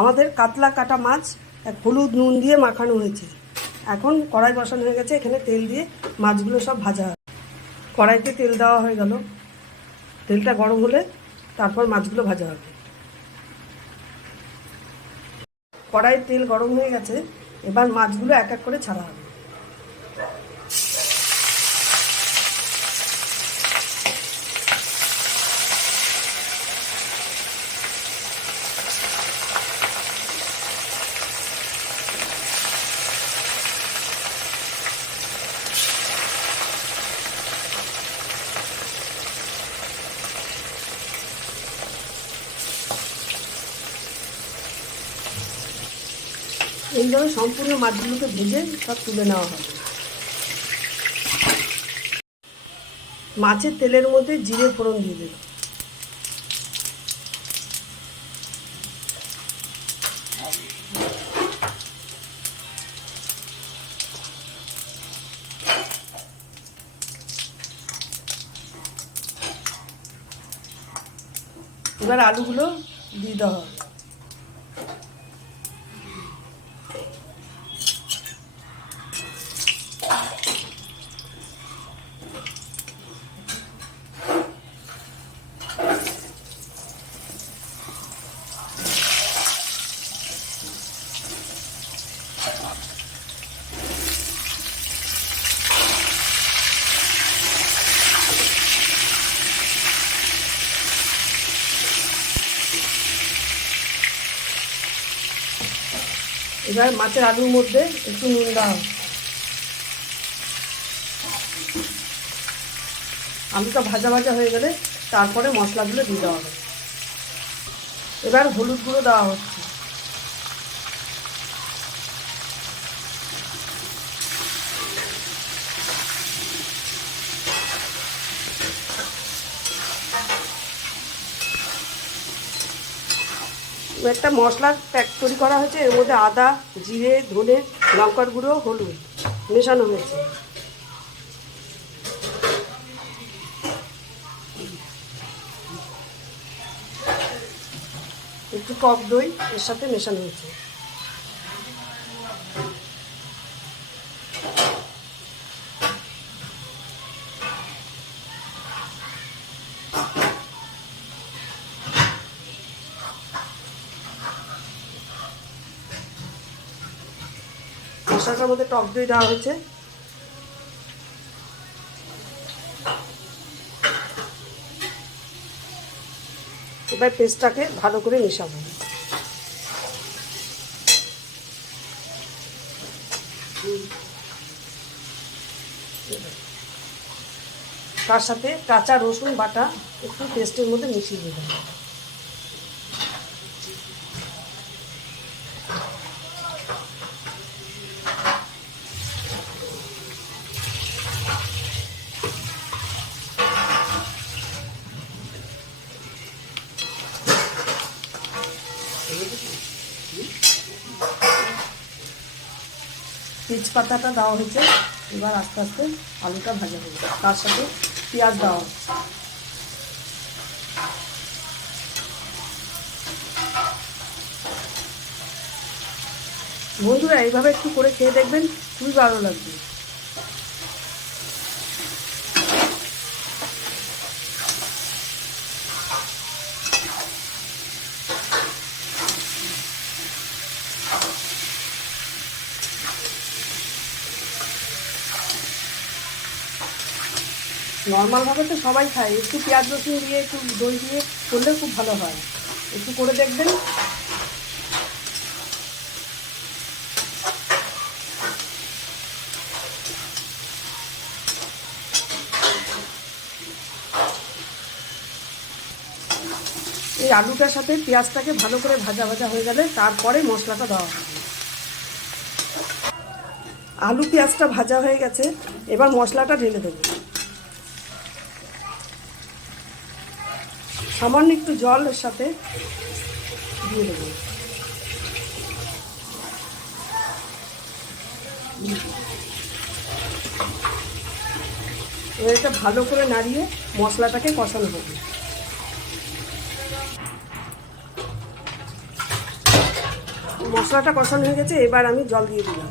আমাদের কাতলা কাটা মাছ হলুদ নুন দিয়ে মাখানো হয়েছে। এখন কড়াই বসানো হয়ে গেছে, এখানে তেল দিয়ে মাছগুলো সব ভাজা হবে। কড়াইতে তেল দেওয়া হয়ে গেল, তেলটা গরম হলে তারপর মাছগুলো ভাজা হবে। কড়াইয়ের তেল গরম হয়ে গেছে, এবার মাছগুলো এক এক করে ছাড়া হবে। এইভাবে সম্পূর্ণ মাছগুলোকে ভেজে সব তুলে নেওয়া হবে। মাছের তেলের মধ্যে জিরে ফোড়ন দিয়ে দেব। এবার আলুগুলো দিয়ে দেওয়া হবে। এবার মাছের আলুর মধ্যে একটু নুন দেওয়া হবে। আলুটা ভাজা ভাজা হয়ে গেলে তারপরে মশলাগুলো দিয়ে দেওয়া হবে। এবার হলুদ গুঁড়ো দেওয়া হচ্ছে। একটা মশলার প্যাক তৈরি করা হয়েছে, এর মধ্যে আদা, জিরে, ধনে, লঙ্কার গুঁড়ো, হলুদ মেশানো হয়েছে। একটু টক দই এর সাথে মেশানো হয়েছে। মশলাটার মধ্যে টক দই দেওয়া হয়েছে। এবার পেস্টটাকে ভালো করে মেশাবো। তার সাথে কাঁচা রসুন বাটা একটু পেস্টের মধ্যে মিশিয়ে দেবো। তেজপাতাটা দেওয়া হয়েছে। এবার আস্তে আস্তে আলুটা ভাজা হবে, তার সাথে পেঁয়াজ দেওয়া হচ্ছে। বন্ধুরা এইভাবে একটু করে খেয়ে দেখবেন, খুবই ভালো লাগবে। নর্মালভাবে তো সবাই খায়, একটু পেঁয়াজ রসুন দিয়ে একটু দই দিয়ে করলে খুব ভালো হয়। একটু করে দেখবেন। এই আলুটার সাথে পেঁয়াজটাকে ভালো করে ভাজা ভাজা হয়ে গেলে তারপরে মশলাটা দেওয়া হবে। আলু পেঁয়াজটা ভাজা হয়ে গেছে, এবার মশলাটা ঢেলে দেবো। সামান্য একটু জল এর সাথে দিয়ে দেবো। এবার এটা ভালো করে নাড়িয়ে মশলাটাকে কষানো হবে। মশলাটা কষানো হয়ে গেছে, এবার আমি জল দিয়ে দিলাম।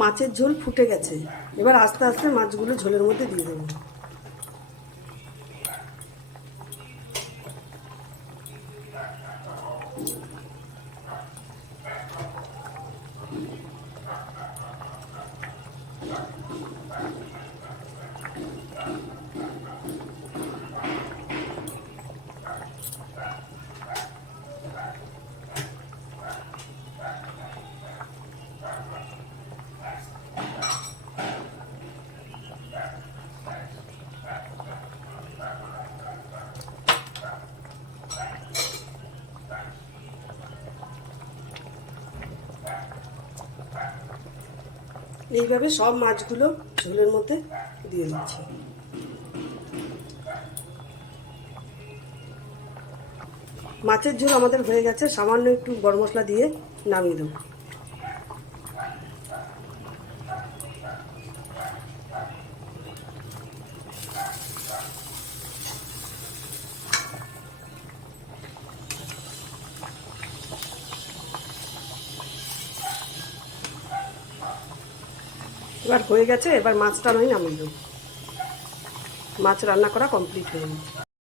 মাছের ঝোল ফুটে গেছে, এবার আস্তে আস্তে মাছগুলো ঝোলের মধ্যে দিয়ে দেবো। এইভাবে সব মাছগুলো ঝোলের মধ্যে দিয়ে দিচ্ছি। মাছের ঝোল আমাদের হয়ে গেছে, সামান্য একটু গরম মশলা দিয়ে নামিয়ে দেবো। এবার হয়ে গেছে, এবার মাছটা আমি নামিয়ে দেবো। মাছ রান্না করা কমপ্লিট হয়ে গেছে।